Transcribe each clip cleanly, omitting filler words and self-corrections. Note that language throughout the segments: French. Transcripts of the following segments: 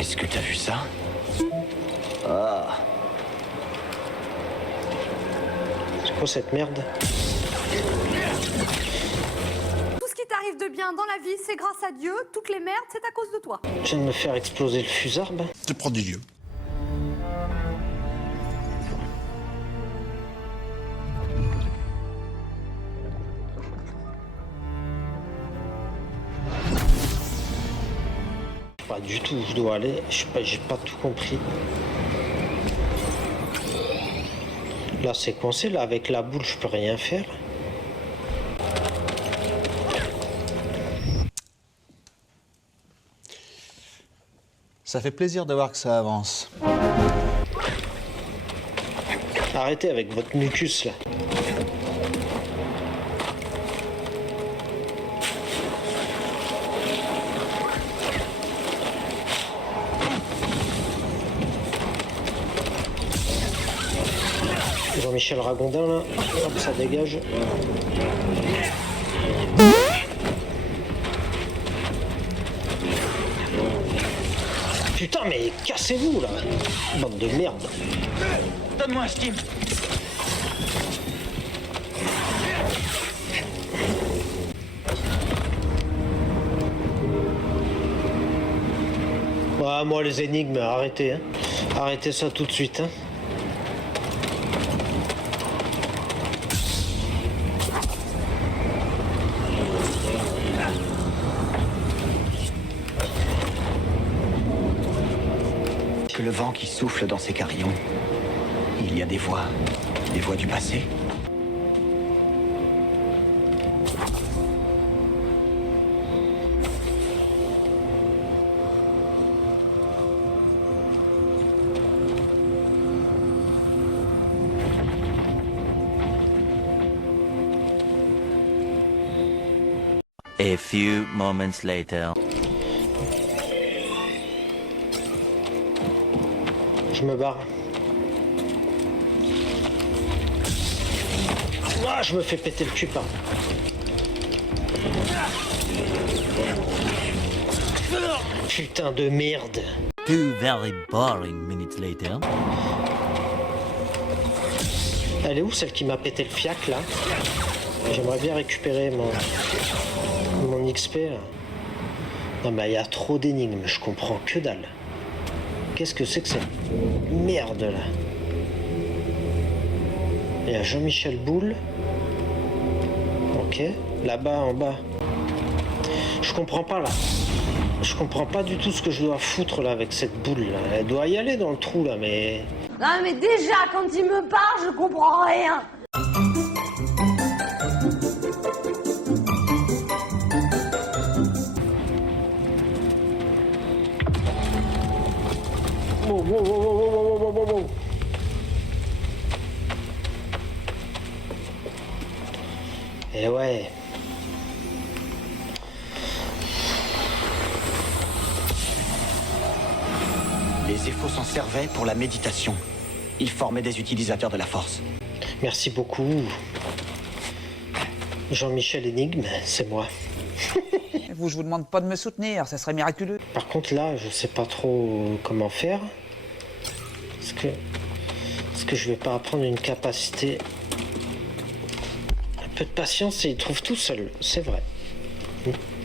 Est-ce que t'as vu ça? Ah. C'est quoi cette merde? Tout ce qui t'arrive de bien dans la vie, c'est grâce à Dieu. Toutes les merdes, c'est à cause de toi. Je viens de me faire exploser le fusarde. C'est prodigieux. Pas du tout où je dois aller. Je sais pas, j'ai pas tout compris. Là c'est coincé, là avec la boule je peux rien faire. Ça fait plaisir de voir que ça avance. Arrêtez avec votre mucus là. Jean-Michel Ragondin là, hop, ça dégage. Putain mais cassez-vous là, bande de merde. Donne-moi un steam. Ah, moi les énigmes, arrêtez, hein. Arrêtez ça tout de suite, hein. Que le vent qui souffle dans ces carillons, il y a des voix du passé. A few moments later. Je me barre. Ah, je me fais péter le cul par. Putain de merde. 2 very boring minutes later. Elle est où celle qui m'a pété le fiac là? J'aimerais bien récupérer mon XP là. Non mais il y a trop d'énigmes, je comprends que dalle. Qu'est-ce que c'est que cette merde là? Il y a Jean-Michel Boulle. Ok, là-bas en bas. Je comprends pas là. Je comprends pas du tout ce que je dois foutre là avec cette boule là. Elle doit y aller dans le trou là, mais... Non mais déjà, quand il me parle, je comprends rien. Wow, wow, wow, wow, wow, wow, wow, wow. Et ouais. Les Éphos s'en servaient pour la méditation. Ils formaient des utilisateurs de la force. Merci beaucoup. Jean-Michel Énigme, c'est moi. Je vous demande pas de me soutenir, ça serait miraculeux. Par contre là, je sais pas trop comment faire. Est-ce que je vais pas apprendre une capacité? Un peu de patience et il trouve tout seul, c'est vrai.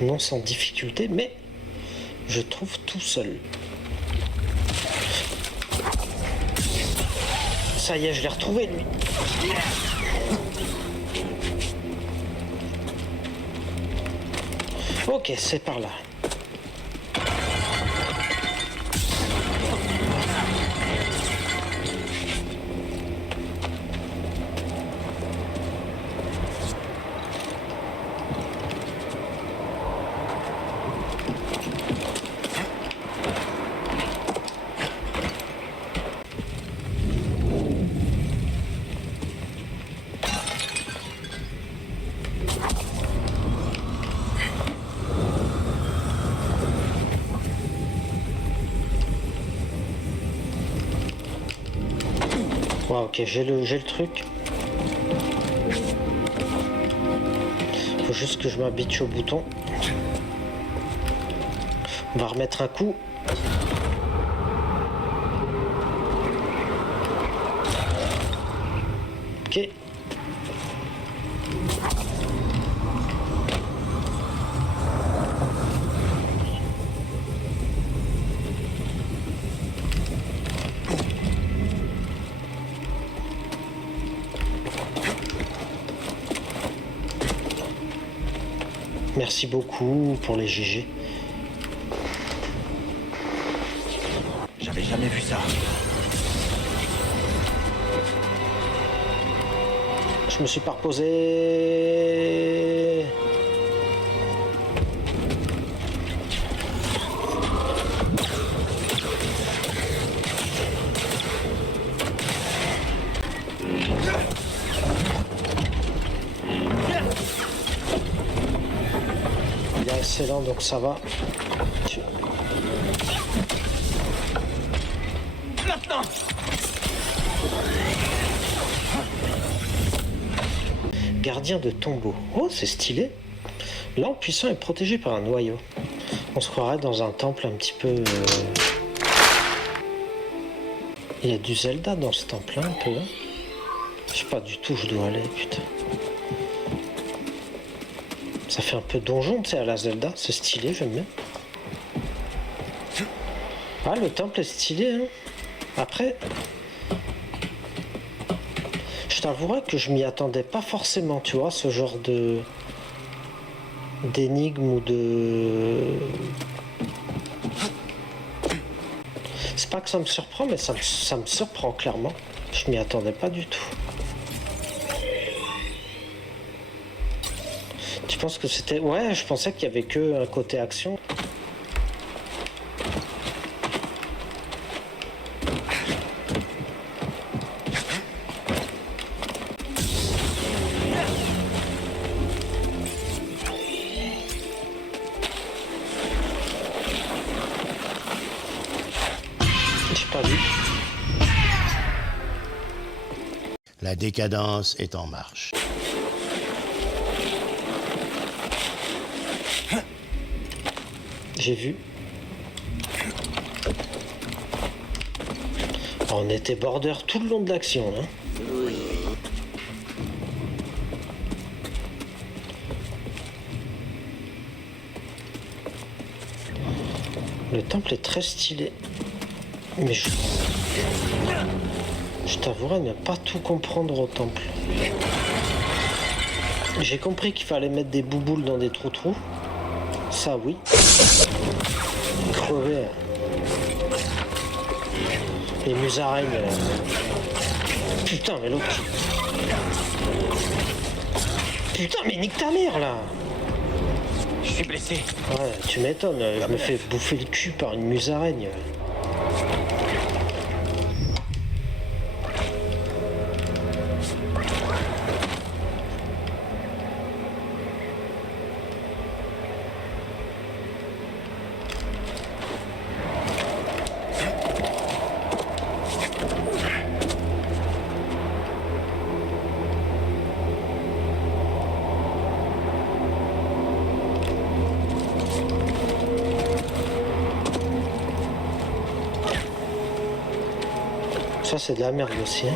Non sans difficulté, mais je trouve tout seul. Ça y est, je l'ai retrouvé lui. Ok, c'est par là. Ouais, ok, j'ai le truc. Faut juste que je m'habitue au bouton. On va remettre un coup. Merci beaucoup pour les GG. J'avais jamais vu ça. Je me suis pas reposé. Il est excellent, donc ça va. Maintenant! Gardien de tombeau. Oh, c'est stylé. L'angle puissant est protégé par un noyau. On se croirait dans un temple un petit peu... Il y a du Zelda dans ce temple là, un peu. Hein. Je sais pas du tout où je dois aller, putain. Ça fait un peu donjon, tu sais, à la Zelda. C'est stylé, j'aime bien. Ah, le temple est stylé, hein. Après... Je t'avouerais que je m'y attendais pas forcément, tu vois, ce genre de... d'énigme ou de... C'est pas que ça me surprend, mais ça me surprend clairement. Je m'y attendais pas du tout. Tu penses que c'était... Ouais, je pensais qu'il y avait que un côté action. J'ai pas vu. La décadence est en marche. J'ai vu. On était border tout le long de l'action, hein. Le temple est très stylé. Mais je t'avouerai ne pas tout comprendre au temple. J'ai compris qu'il fallait mettre des bouboules dans des trous-trous. Ça, oui. Crever. Les musaraignes. Putain, mais l'autre. Putain, mais nique ta mère, là. Je suis blessé. Ouais, tu m'étonnes. Je me fais bouffer le cul par une musaraigne. Ça, c'est de la merde aussi. Hein.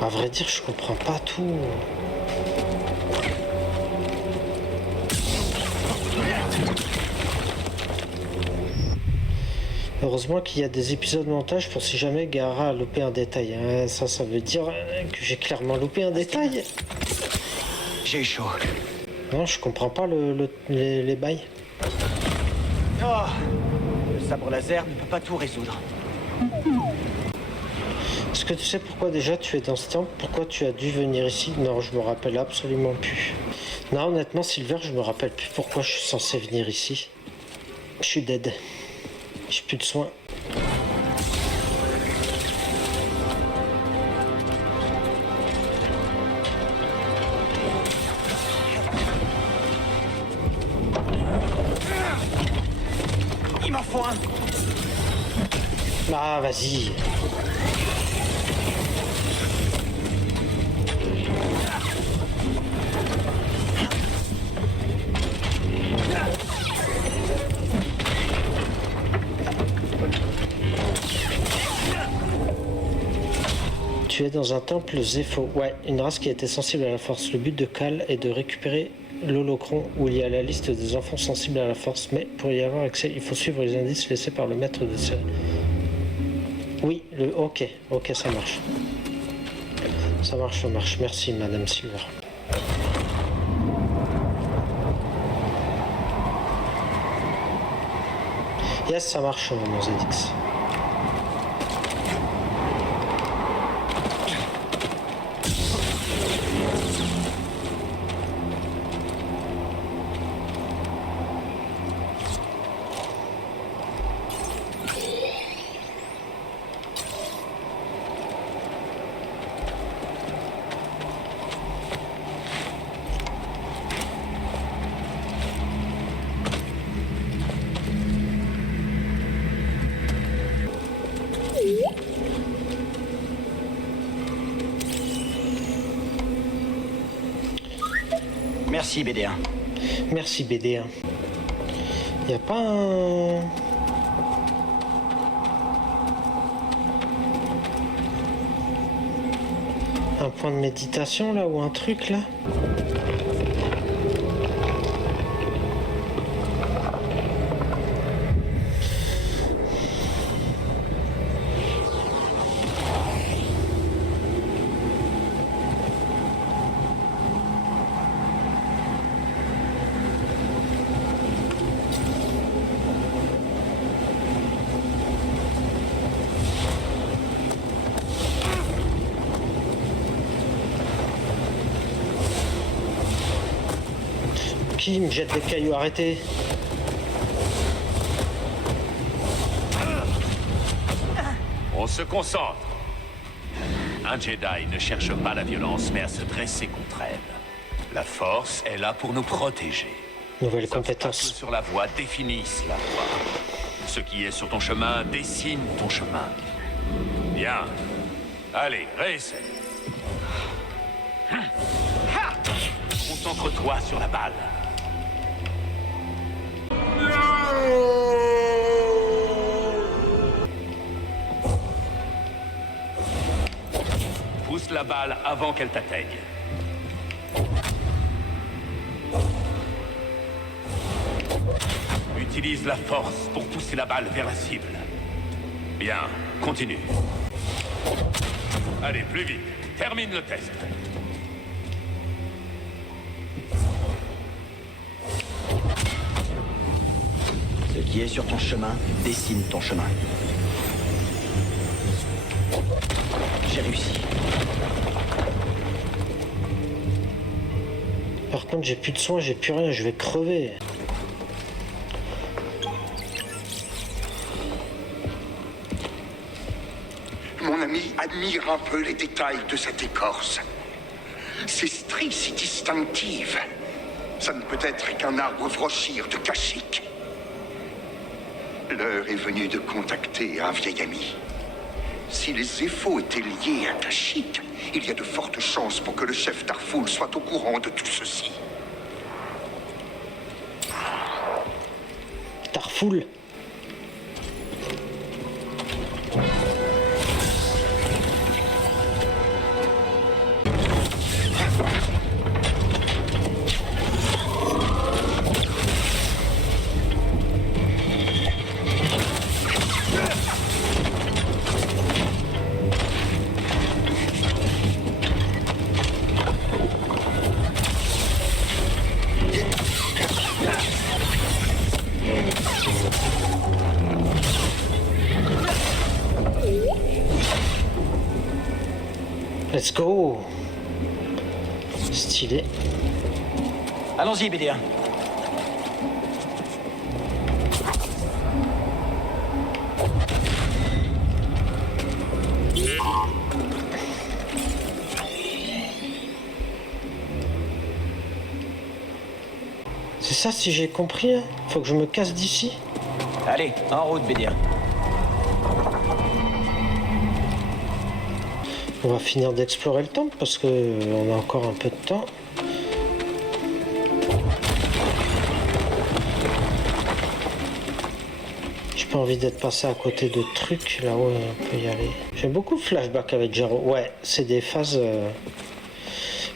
À vrai dire, je comprends pas tout. Heureusement qu'il y a des épisodes montage pour si jamais Gara a loupé un détail. Hein. Ça veut dire que j'ai clairement loupé un détail. J'ai eu chaud. Non, je comprends pas les bails. Oh, le sabre laser ne peut pas tout résoudre. Est-ce que tu sais pourquoi déjà tu es dans ce temple? Pourquoi tu as dû venir ici? Non, je me rappelle absolument plus. Non, honnêtement, Silver, je me rappelle plus pourquoi je suis censé venir ici. Je suis dead. J'ai plus de soins. Il m'en faut un. Ah, vas-y. Tu es dans un temple Zepho. Ouais, une race qui était sensible à la force. Le but de Cal est de récupérer l'holocron où il y a la liste des enfants sensibles à la force. Mais pour y avoir accès, il faut suivre les indices laissés par le maître de série. Oui, ok, ça marche. Ça marche. Merci, Madame Silver. Yes, ça marche, mon ZX. Merci, BD1. Merci BD1. Y a pas un point de méditation là ou un truc là? Qui me jette des cailloux? Arrêtez. On se concentre. Un Jedi ne cherche pas la violence, mais à se dresser contre elle. La Force est là pour nous protéger. Nouvelle Ça fait pas compétence. que sur la voie définisse la voie. Ce qui est sur ton chemin dessine ton chemin. Bien. Allez, réessaye. Concentre-toi sur la balle. Pousse la balle avant qu'elle t'atteigne. Utilise la force pour pousser la balle vers la cible. Bien, continue. Allez, plus vite. Termine le test. Ce qui est sur ton chemin dessine ton chemin. J'ai réussi. Par contre, j'ai plus de soins, j'ai plus rien, je vais crever. Mon ami admire un peu les détails de cette écorce. Ces stries si distinctives. Ça ne peut être qu'un arbre vrochir de Kashyyyk. L'heure est venue de contacter un vieil ami. Si les Zeffo étaient liés à Kashyyyk, il y a de fortes chances pour que le chef Tarful soit au courant de tout ceci. Tarful. Let's go. Stylé. Allons-y, BD1. C'est ça si j'ai compris, hein. Faut que je me casse d'ici. Allez, en route, BD1. On va finir d'explorer le temple parce que on a encore un peu de temps. J'ai pas envie d'être passé à côté de trucs là où on peut y aller. J'aime beaucoup le flashback avec Jaro. Ouais, c'est des phases.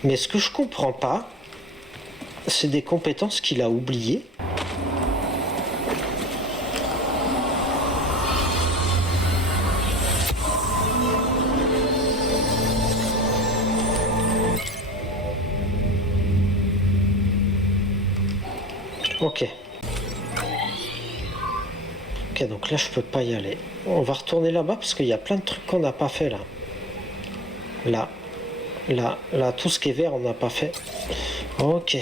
Mais ce que je comprends pas, c'est des compétences qu'il a oubliées. Ok. Ok, donc là je peux pas y aller. On va retourner là-bas parce qu'il y a plein de trucs qu'on n'a pas fait là. Là, tout ce qui est vert on n'a pas fait. Ok.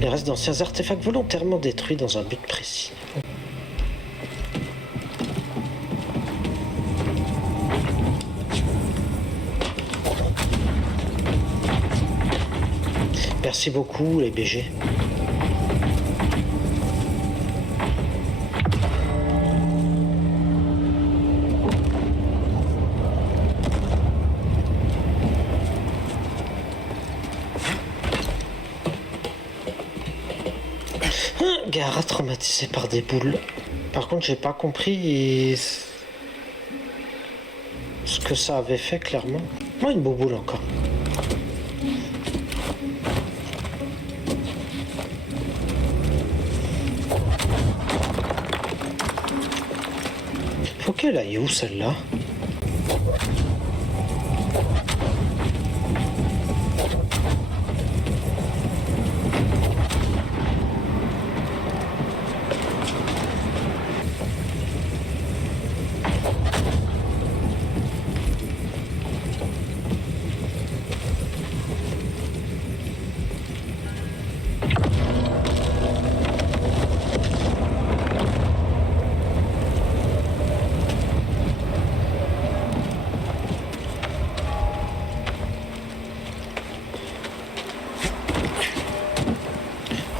Les restes d'anciens artefacts volontairement détruits dans un but précis. Merci beaucoup les BG. Gara traumatisé par des boules. Par contre, j'ai pas compris ce que ça avait fait clairement. Moi, une bouboule encore. Faut qu'elle aille où celle-là?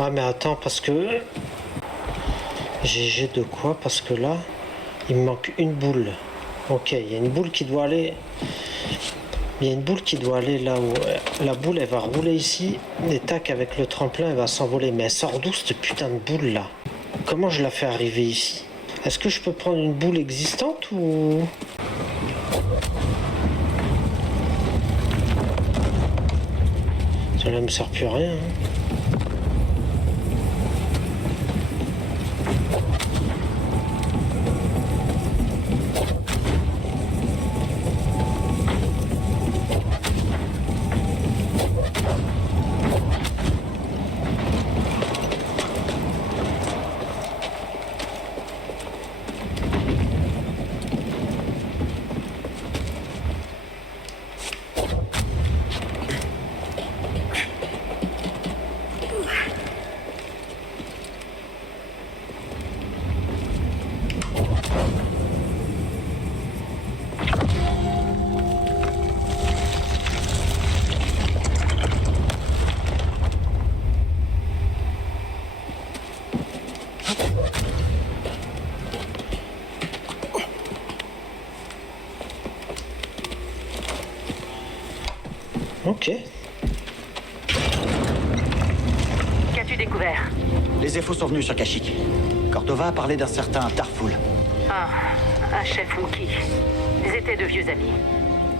Ah mais attends parce que GG de quoi? Parce que là il me manque une boule. Ok, il y a une boule qui doit aller. Il y a une boule qui doit aller là où la boule elle va rouler ici et tac avec le tremplin elle va s'envoler. Mais elle sort d'où cette putain de boule là? Comment je la fais arriver ici? Est-ce que je peux prendre une boule existante ou... Ça là me sert plus à rien. Hein. Ok. Qu'as-tu découvert? Les infos sont venus sur Kashyyyk. Cordova a parlé d'un certain Tarful. Ah, un chef Wookie. Ils étaient de vieux amis.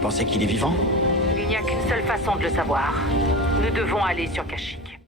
Pensez qu'il est vivant? Il n'y a qu'une seule façon de le savoir. Nous devons aller sur Kashyyyk.